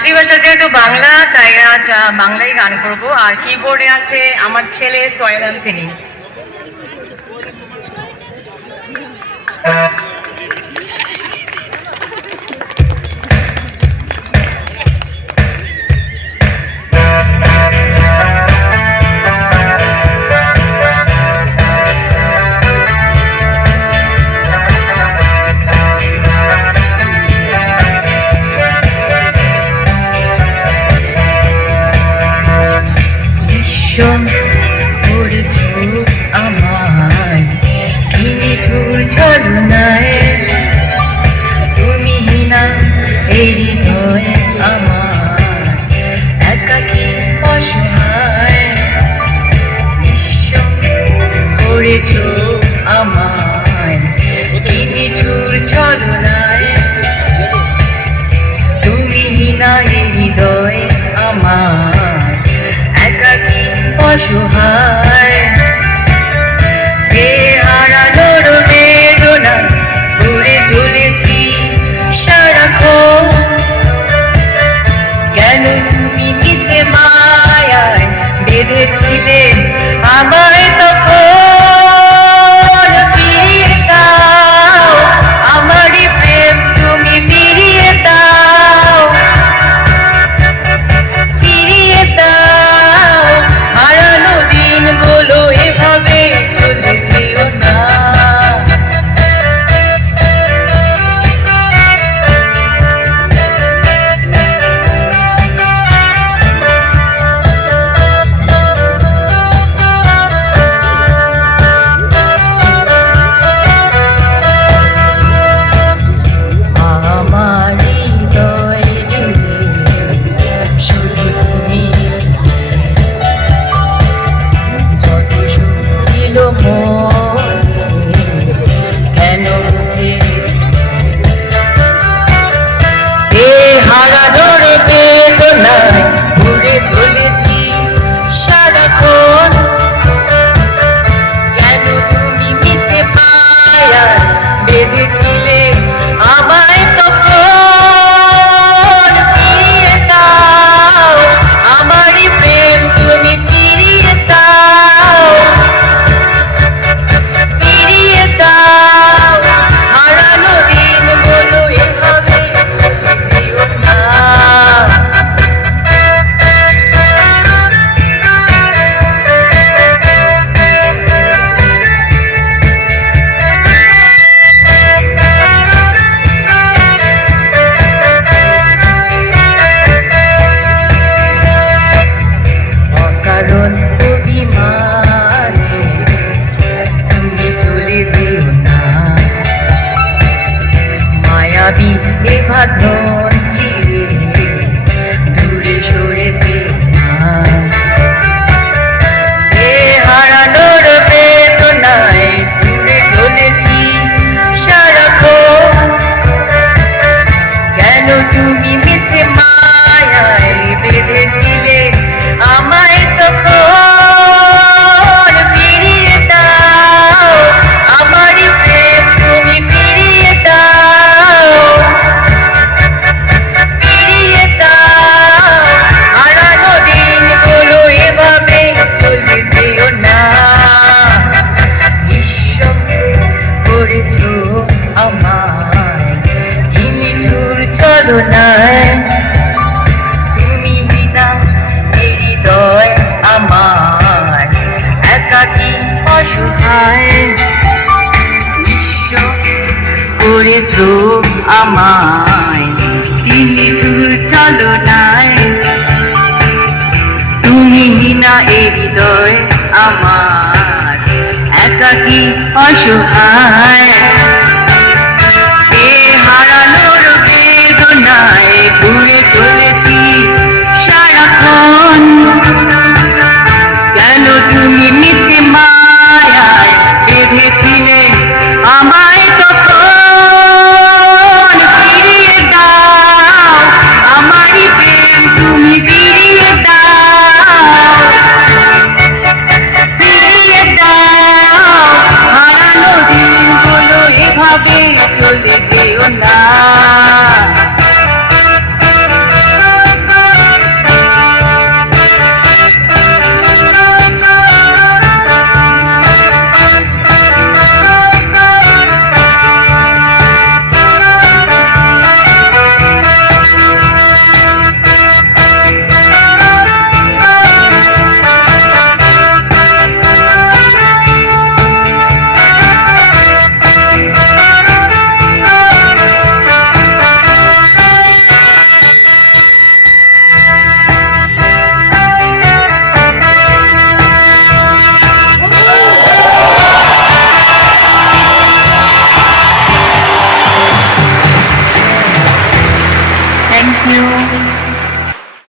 মাতৃভাষা যেহেতু বাংলা, তাই আজ বাংলায় গান করব। আর কিবোর্ডে আছে আমার ছেলে সয়নন্তিনী। করেছো আমায় কি নিঠুর ছলনায়, তুমি না এই হৃদয়ে আমার একাকী অসহায়। করেছো আমায় কি নিঠুর ছলনায়, তুমি না এই হৃদয়ে আমার একাকী অসহায়। হারানোর বেদনা ঘুরে চলেছি সারাক্ষণ, কেন তুমি নিচে মায়ায় বেঁধেছিলে আমায় তখন। ফিরিয়ে দাও আমারই প্রেম, তুমি ফিরিয়ে দাও, ফিরিয়ে দাও। হারানো দিন বলো এভাবে চলে যেও না। আমার হৃদয় জুড়ে শুধু তুমি, যত সুখ ছিল মনে কেন মুছে হারানোর বেদনায় ঘুরে চলেছি সারাক্ষণ, কেন তুমি নিচে মায়ায় বেঁধেছিলে আমায় তখন। ফিরিয়ে দাও আমারই প্রেম, তুমি ফিরিয়ে দাও, ফিরিয়ে দাও। হারানো দিন বলো এভাবে চলে যেও না। অকারণ অভিমানে তুমি চলে যেও না, মায়াবী এ বাঁধন চিরে দূরে সরে যেও না। হারানোর বেদনায় দূরে চলেছি সারাক্ষণ, কেন তুমি নিচে মায়ায় বেঁধেছিলে আমায় তখন। ফিরিয়ে দাও আমারই প্রেম, তুমি ফিরিয়ে দাও, ফিরিয়ে দাও। হারানো দিন বলো এভাবে চলে যেও না। ঈশ্বর করেছো আমায় কি নিঠুর ছলনায়, তুমি বিনা এই হৃদয় আমার একাকী অসহায়। ঈশ্বর করেছো আমায় কি নিঠুর ছলনায়, তুমি না এই হৃদয় আমার একাকী অসহায়।